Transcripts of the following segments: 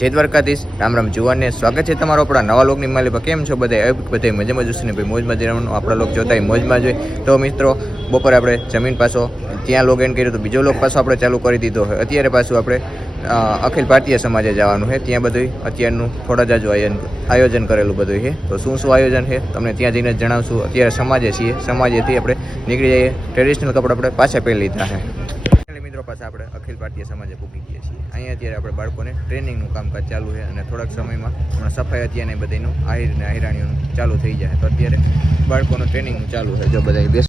જય દ્વારકાધીશ, રામ રામ જુવાનને સ્વાગત છે તમારો આપણા નવા લોકની માલિક. કેમ છો બધા? મજામાં જશે ને ભાઈ? મોજમાં જ રહેવાનું. આપણા લોક જોતા મોજમાં જોઈએ. તો મિત્રો, બપોરે આપણે જમીન પાછો ત્યાં લોગ એન્ડ કર્યો, તો બીજો લોક પાછો આપણે ચાલુ કરી દીધો હોય. અત્યારે પાછું આપણે અખિલ ભારતીય સમાજે જવાનું છે. ત્યાં બધું અત્યારનું થોડા જાજુ આયોજન કરેલું બધું છે. તો શું શું આયોજન છે તમને ત્યાં જઈને જણાવશું. અત્યારે સમાજે છીએ, સમાજેથી આપણે નીકળી જઈએ. ટ્રેડિશનલ કપડાં આપણે પાછા પહેરી લીધા છે. મિત્રો પાસે આપણે અખિલ ભારતીય સમાજે પૂકી ગયા છીએ. અહીંયા અત્યારે આપણે બાળકોને ટ્રેનિંગનું કામકાજ ચાલુ છે અને થોડાક સમયમાં હમણાં સફાઈ અત્યારે બધાનું આહિર ને આહિરાણીઓનું ચાલુ થઈ જાય. તો અત્યારે બાળકોનું ટ્રેનિંગનું ચાલુ છે. જો બધા બેસ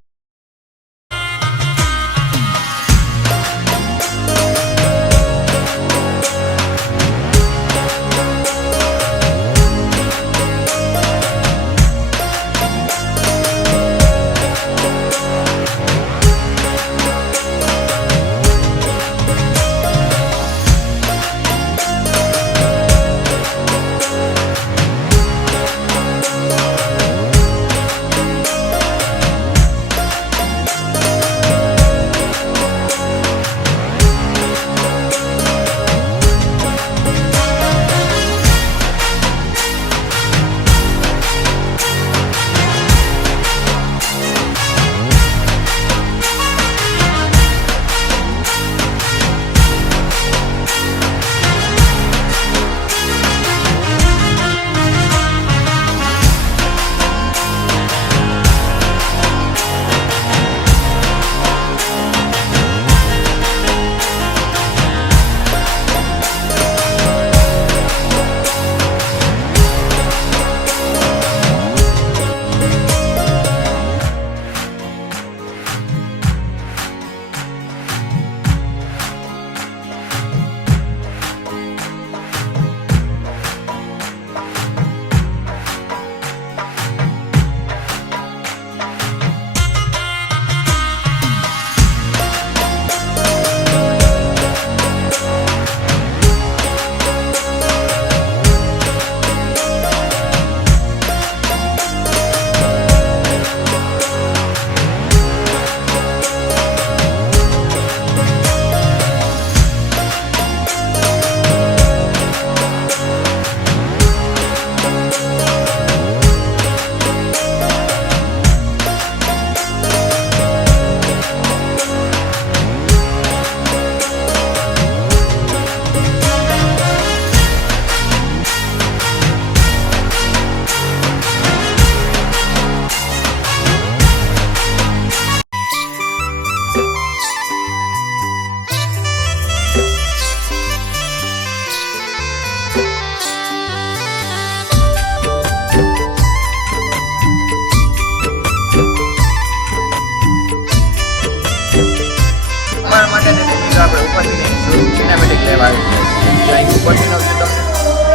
સિનેમેટિક લેવા આવી છે.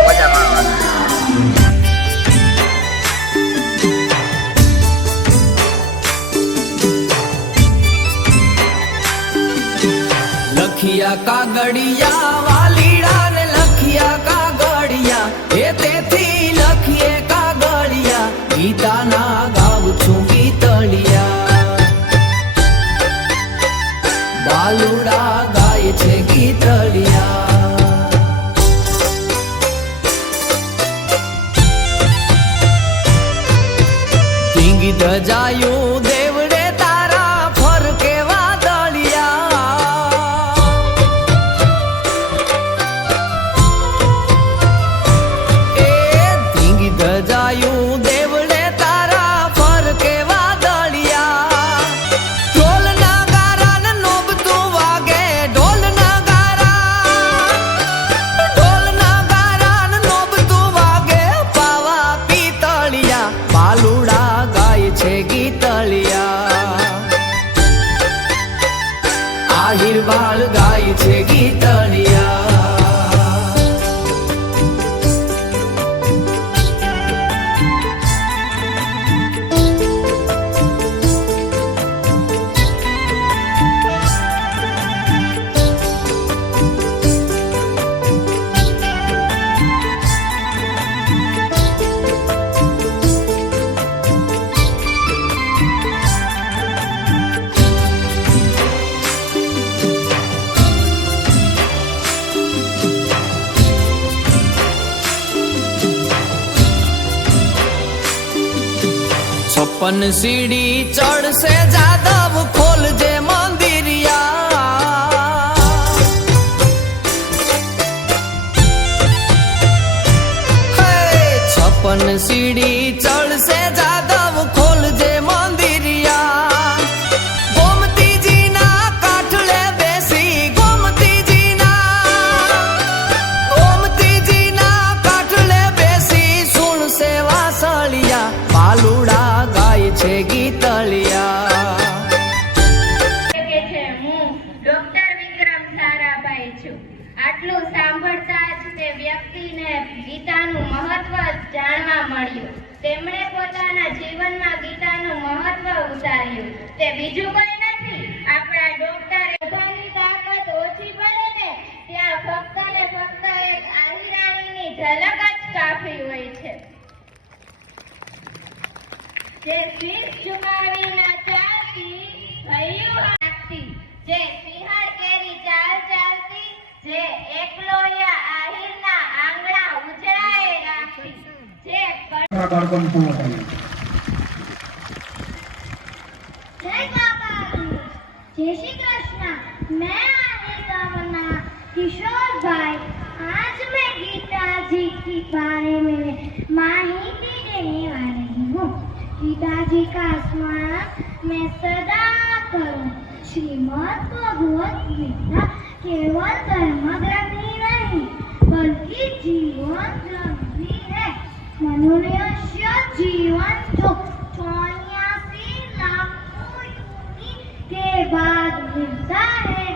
મજા માણવાની. લખિયા કાગળિયા વાલીડા ને લખિયા કાગળિયા એ તેથી લખીએ કાગળિયા ગીતાના ગાઉં છું ગીતળિયા બાલુડા ગાય છે ગીતળિયા ટીંગી ધજાયું દેવડે તારા ફરકે વાદળિયા એ ટીંગી ધજાયું દેવડે તારા ફરકે વાદળિયા ઢોલ ના ગારા ને નોબતું વાગે ઢોલ ના ગારા ને નોબતું વાગે પાવા પિતળિયા બાલુડા ગાય છે ગીતળિયા આહિર બાળ ગાય છે ગીતળિયા छप्पन सीढ़ी चढ़ से जादव खोल जे मंदिरिया छप्पन सीढ़ी चढ़ से जादव खोल जे मंदिरिया गोमती जी ना काठले बेसी गोमती जी ना काठले बेसी सुन से वासलिया पालुड़ा गाय छे गीतलिया ડોક્ટર વિક્રમ સારાભાઈ છું. આટલું સાંભળતા જ તે વ્યક્તિને ગીતાનું મહત્વ જાણવા મળ્યું. તેમણે પોતાના જીવનમાં ગીતાનું મહત્વ ઉતાર્યું. તે બીજું કોઈ નથી, આપણા ડોક્ટર. બધાની તાકાત ઓછી પડે ને ત્યાં ફક્ત ને ફક્ત એક આહિરાણીની ઝલક જ કાફી હોય છે. જે શીશ ઝુકાવીને ચાલતી હૈયું હાંકતી, જે સિંહણ કેરી ચાલ ચાલતી, જે એકલોયા આહિરના આંગણા ઉજળાએ રાખતી, જે બાળકોને પૂર્ણ કર્યું. જય બાબા, જય શ્રી કૃષ્ણ. मैं आहिर गावना किशोर भाई, आज मैं गीता जी के बारे में माहिती देने वाली हूँ. गीता जी का स्मरण मैं सदा करूँ. श्रीमद् भगवत गीता केवल धर्म ग्रंथ ही नहीं बल्कि जीवन ग्रंथ भी है. मनुष्य जीवन जो 84 लाख योनि के बाद मिलता है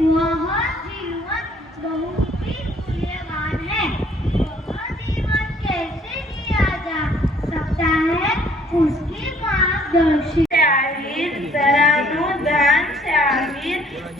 वह जीवन बहुत ही मूल्यवान है. वह जीवन कैसे जिया जा सकता है उसकी मार्गदर्शन. सराहनु दान चाहिए,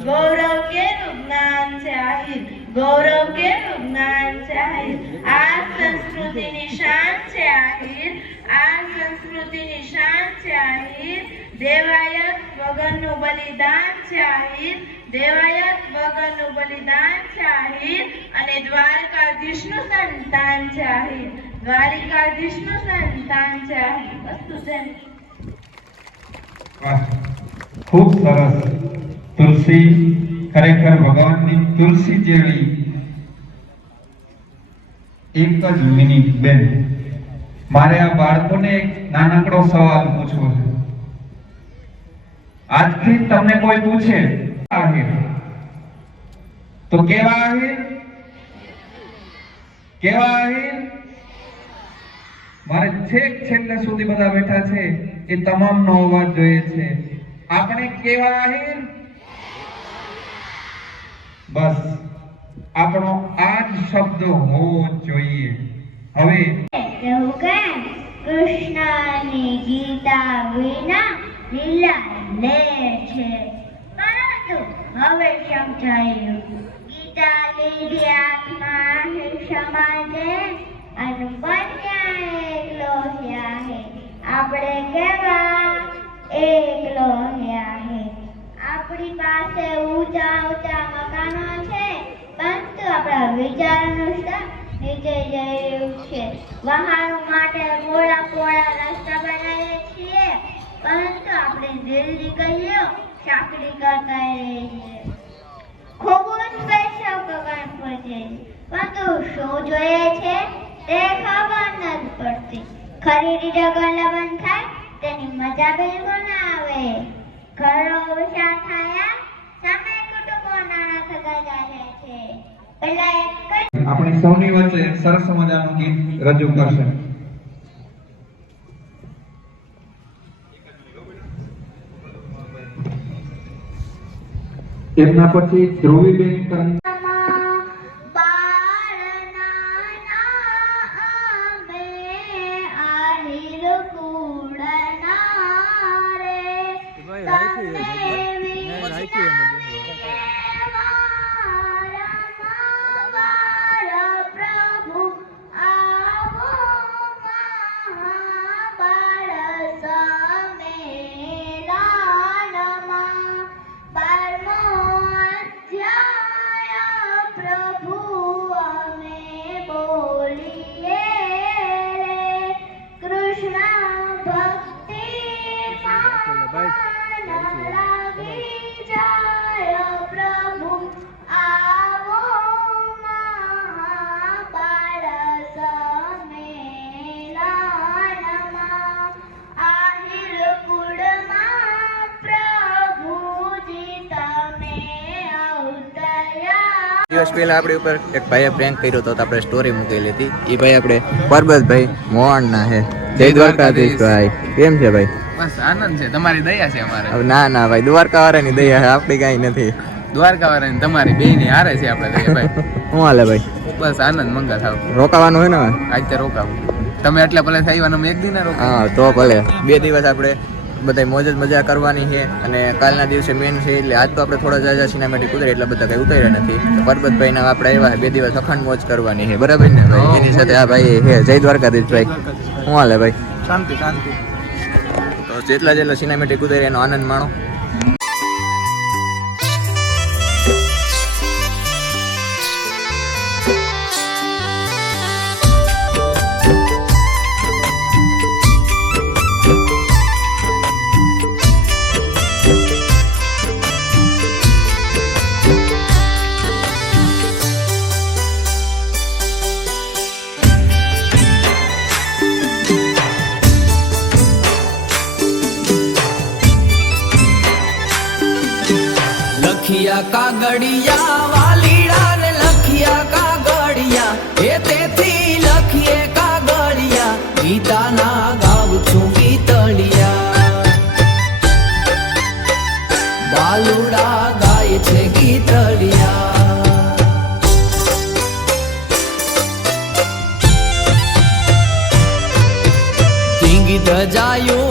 गौरव के ज्ञान चाहिए, गौरव के ज्ञान चाहिए. आ संस्कृति निशान चाहिए, आ संस्कृति निशान चाहिए. देवायत वगरનું બલિદાન चाहिए, દેવાયત વગરનું બલિદાન चाहिए અને દ્વારકાધીશનું સંતાન चाहिए, દ્વારકાધીશનું સંતાન चाहिए. વસ્તુ છે. વાહ, ખૂબ સરસ. તુલસી ખરેખર ભગવાનની તુલસી જેવી. એક જ મિનિટ બેન, મારે આ બાળકોને એક નાનકડો સવાલ પૂછવો છે. આજથી તમને કોઈ પૂછે આહિર તો કેવા આહિર, કેવા આહિર? મારે છેક છેલ્લે સુધી બધા બેઠા છે એ તમામનો અવાજ જોઈએ છે. આપણે કેવા આહિર? બસ આપણો આ જ શબ્દ હોવો જોઈએ. હવે કૃષ્ણની ગીતા વિના લીલા લે છે, પરંતુ હવે સમજાયું. ગીતા લીધી આત્મા હે સમાજે અને બન્યા એકલો હે. આપણે કેવા એકલો હે. આપણી પાસે ઊંચા ઊંચા મકાનો છે, પરંતુ આપણા વિચારનું સ્તર નીચે જઈ રહ્યું છે. વાહનો માટે પોળા પોળા રસ્તા બનાવીએ છીએ, પરંતુ આપણે દિલ્હી કહીએ સાંકડી કરતા રહીએ છીએ. ખૂબ જ પૈસા કમાઈ પડે, પરંતુ શું જોઈએ છે તે ખબર નથી પડતી. ખરી રીતે ગલ્લા બંધ થાય તેની મજા બિલકુલ ના આવે. ઘરો ઓછા થયા, સામે કુટુંબો નાના થતા જાય છે. પહેલા એક આપણે સૌની વચ્ચે સરસ મજાનું ગીત રજૂ કરશે. એમના પછી ધ્રુવીબેન કરંગ. બારમો અધ્યાય દિવસ પહેલા આપણી ઉપર એક ભાઈએ પ્રેન્ક કર્યો હતો તો આપણે સ્ટોરી મૂકેલી હતી. એ ભાઈ આપણે પરબતભાઈ મોહનના છે. જય દ્વારકાધીશ ભાઈ, કેમ છે ભાઈ? બસ આનંદ છે, તમારી દયા છે અમારે. હવે ના ના ભાઈ, દ્વારકા વાળાની દયા છે, આપણી કાંઈ નથી. દ્વારકા વાળાની તમારી બેયની હારે છે આપણે દયા ભાઈ. શું હાલે ભાઈ? બસ આનંદ મંગળ થાવ. રોકાવાનું હોય ને હવે? આજે રોકાવું. તમે એટલે ભલે થઈવાનું એક દિન રોકાવ. હા તો ભલે 2 દિવસ આપણે બધા મોજ જ મજા કરવાની છે. અને કાલના દિવસે મેન છે એટલે આજ તો આપણે થોડા જાજા સિનેમેટિક ઉતરે એટલા બધા કઈ ઉતર્યા નથી. પરબતભાઈના આપણે આવ્યા 2 દિવસ અખંડ મોજ કરવાની છે, બરાબર ને ભાઈ? એની સાથે આ ભાઈ હે જય દ્વારકાધીશ ભાઈ. શું હાલે ભાઈ? શાંતિ શાંતિ. તો જેટલા સિનેમેટિક ઉતરે એનો આનંદ માણો. લખિયા કાગળિયા વાલીડા ને લખિયા કાગળિયા એ તેથી લખીએ કાગળિયા ગીતાના ગાઉં છું ગીતળિયા બાલુડા ગાય છે ગીતળિયા ધીંગી ધજાયું